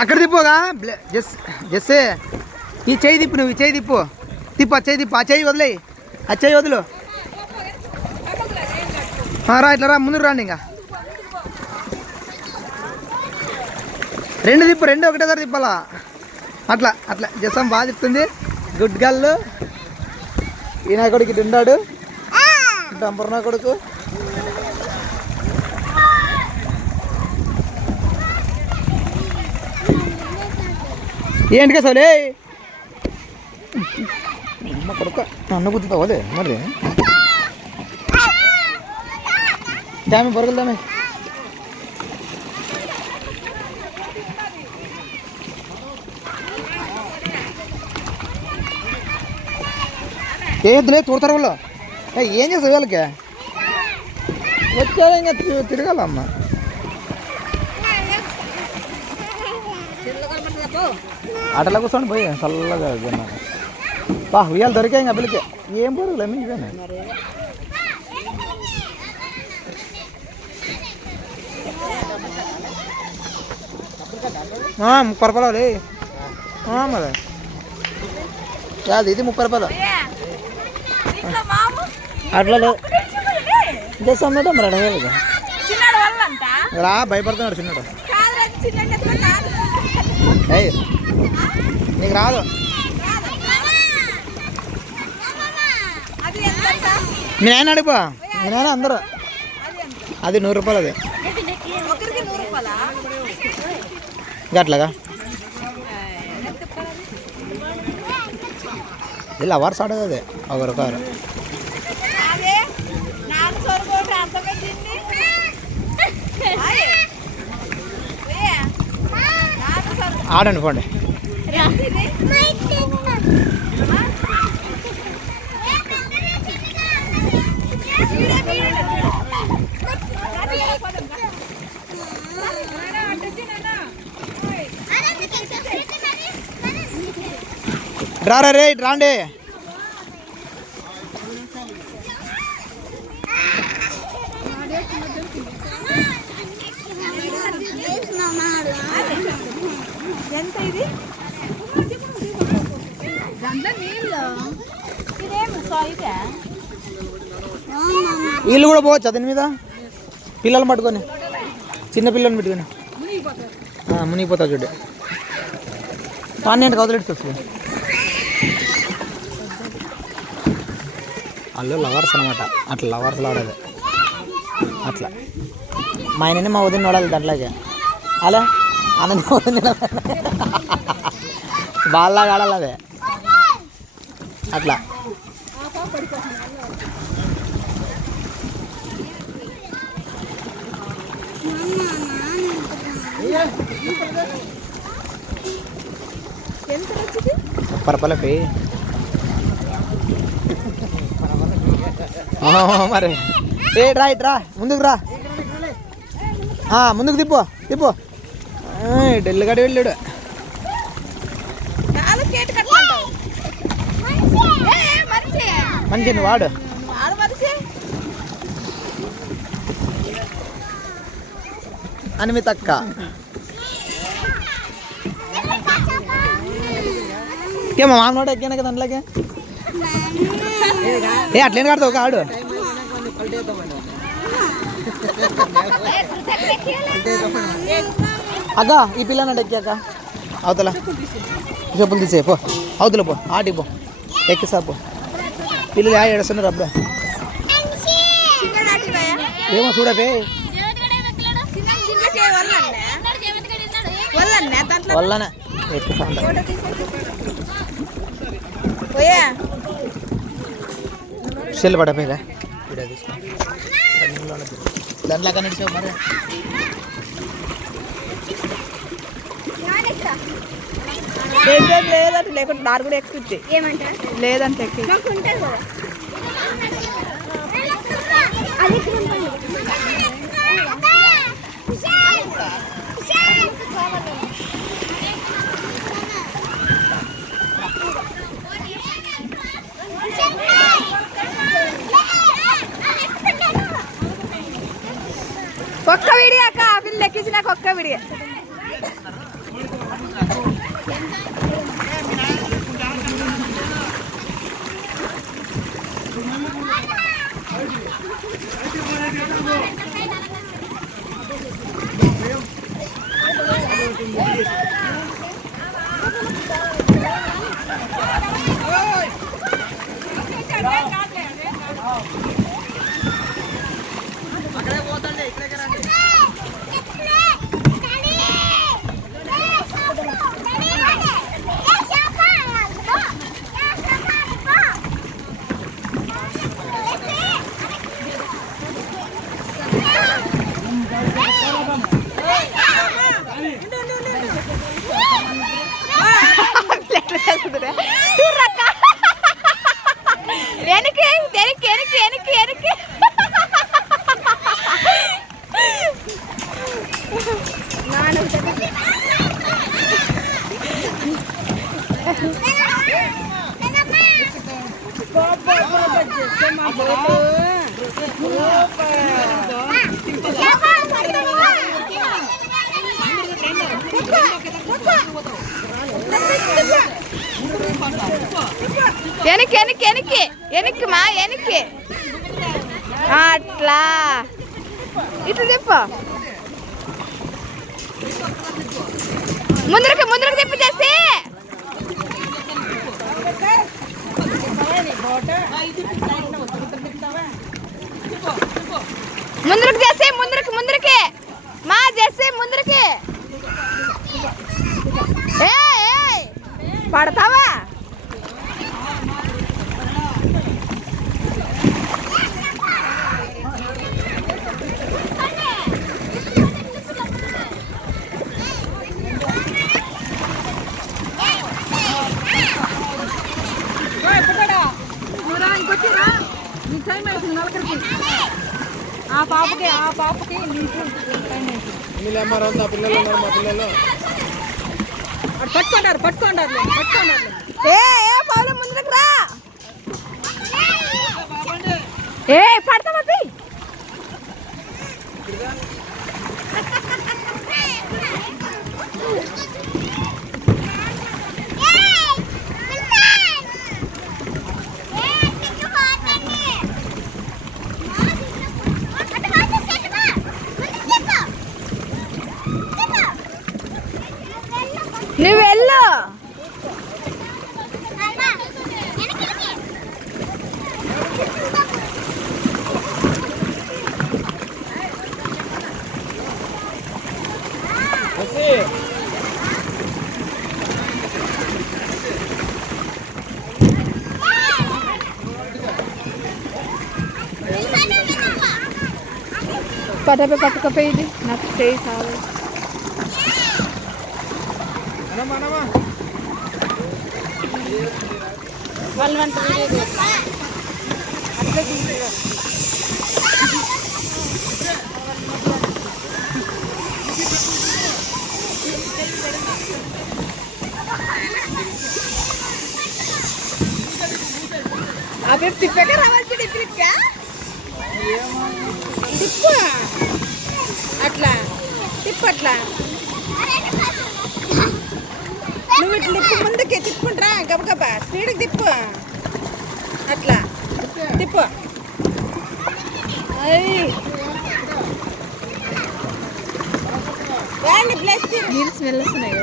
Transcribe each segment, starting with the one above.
అక్కడ తిప్పుగా జస్సే ఈ చేయి తిప్పు, నువ్వు ఈ చేయి తిప్పు, తిప్పు ఆ చేయి తిప్పు, ఆ చేయి వదిలేయి, ఆ చేయి వదులు. రా ఇట్లా రా, ముందుకు రండి. ఇంకా రెండు తిప్పు, రెండు ఒకటేసారి తిప్పాలా. అట్లా అట్లా జసం బాగా తిప్పుతుంది. Good girl. ఈయన కొడుకు ఇటు ఉన్నాడు, డంపర్ నా కొడుకు. ఏంటిగా సోలే అమ్మ కొడుక అన్న బుద్దుతావాలే మరి దామి బొరగలుదామే. ఏద్దులే తోడతారు వాళ్ళు. ఏం చేస్తావు వాళ్ళకి? వచ్చాడు ఇంకా తిరగాలమ్మ. అటలా కూర్చోండి పోయి చల్లగా బా ఉయ్యాలు దొరికాయి ఇంకా పిల్లకి. ఏం పొరుగులే ఇవేనా? ₹30 మరి కాదు ఇది ₹30 అట్లా చేస్తాం మరి. రా భయపడుతున్నాడు చిన్నాడు. నీకు రాదు. మీ నాయన అడిపో, మీ నాయన అందరూ. అది ₹100 అది అట్లాగా. ఇలా అవర్స్ ఆడదు అది ఒకరు ఆడండి పోండి. డ్రారా రే రాండి. ఎంత ఇది? వీళ్ళు కూడా పోవచ్చు దీని మీద. పిల్లలు పట్టుకొని, చిన్న పిల్లల్ని పెట్టుకొని మునిగిపోతా చూడు. 12 వదిలేట్టు వస్తుంది. వాళ్ళు లవర్స్ అనమాట. అట్లా లవర్స్లో ఆడేది అట్లా. మా ఆయనని మా వదిన వాడాలి దాంట్లోకి. అలా అన్నది వదిన బాల్లాగా ఆడాలి అదే అట్లా. ₹30 మరి. రా ఇట్రా, ముందుకు రా, ముందుకు తిప్పు తిప్పు. ఢిల్లీగడ వెళ్ళాడు. మంచి వాడు అనిమితక్క. ఏమో మామూలు ఎక్కాను కదా అందులోకి. అట్లేని కడతావు ఒక ఆడు. అక్క ఈ పిల్లనంటే ఎక్కాక అవతల చెప్పులు తీసే పో, అవతల పో, ఆటి పో, ఎక్కిసా పో. పిల్లలు ఏడుస్తున్నారు అప్పుడు. ఏమో చూడపే వల్లనే ఎక్కిసా. సెల్ పడపోయిరా వీడియో తీసుకో. దాంట్లో కనిపించావు మరి. లేదంటే లేకుంటే దారి కూడా ఎక్కుద్ది. లేదంటే ఎక్కి ఒక్క వీడియో అక్క. పిల్లలు ఎక్కించినాక ఒక్క వీడియో. వెనక్కి వెనక్కి వెనక్కి వెనక్కి వెనక్కి వెనక్కి వెనక్కి వెనక్కి వెనక్కి మా వెనక్కి అట్లా ఇట్లా చెప్పు ముందరికి ముందరికి తిప్పి చేసి ముందరికి చేసి ముందరికి ముందరికి మా చేసి ముందరికి పడతావా ఆ పాపకి పట్టుకుంటారు ముందుకు రా పడతావా నువ్వు వెళ్ళు పట్టుకపోయింది నాకు చేయి కావాలి వాళ్ళు అవి తిప్పాక రావాల్సి తిప్పా తిప్పు అట్లా తిప్పు అట్లా నువ్వు ఇట్లా తిప్పు ముందుకి తిప్పుకుంటరా గబగబా స్పీడ్కి తిప్పు అట్లా తిప్పు వాళ్ళని ప్లస్ నీళ్ళు స్మెల్ వస్తున్నాయి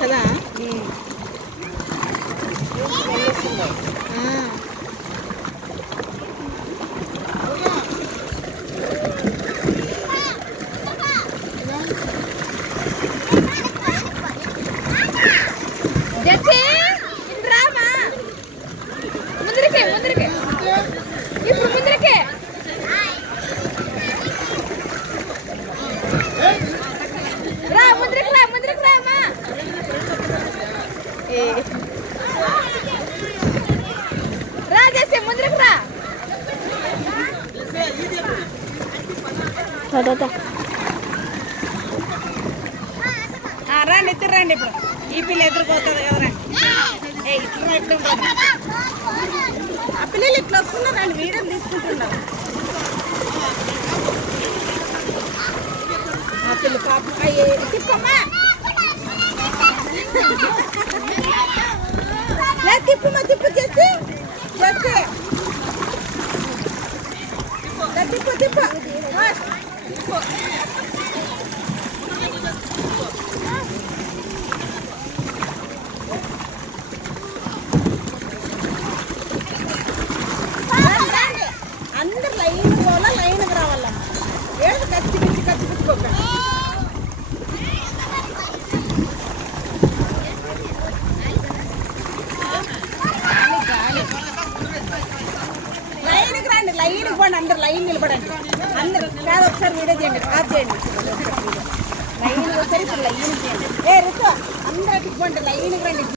కదా స్మెల్ వస్తున్నాయి ముందరికి ఇప్పుడు ముందరికి రా ముందరికి రా అమ్మా రా చేసి ముందరికి రా రండి ఇద్దరు రండి ఇప్పుడు ఈ పిల్ల ఎదురుపోతుంది కదా రండి ఇట్లా ఆ పిల్లలు ఇట్లా వస్తున్నారండి వీడియో తీసుకుంటున్నారు ఆ పిల్ల పాప తిప్పమ్మా లైన్ పోండి, అందరు లైన్ నిలబడండి. అందరు కాదు, ఒకసారి వీడియో చేయండి, ఆఫ్ చేయండి. లైన్ ఒకసారి ఇప్పుడు లైన్ చేయండి. రుచు అందరూ ఇవ్వండి, లైన్కి రండి.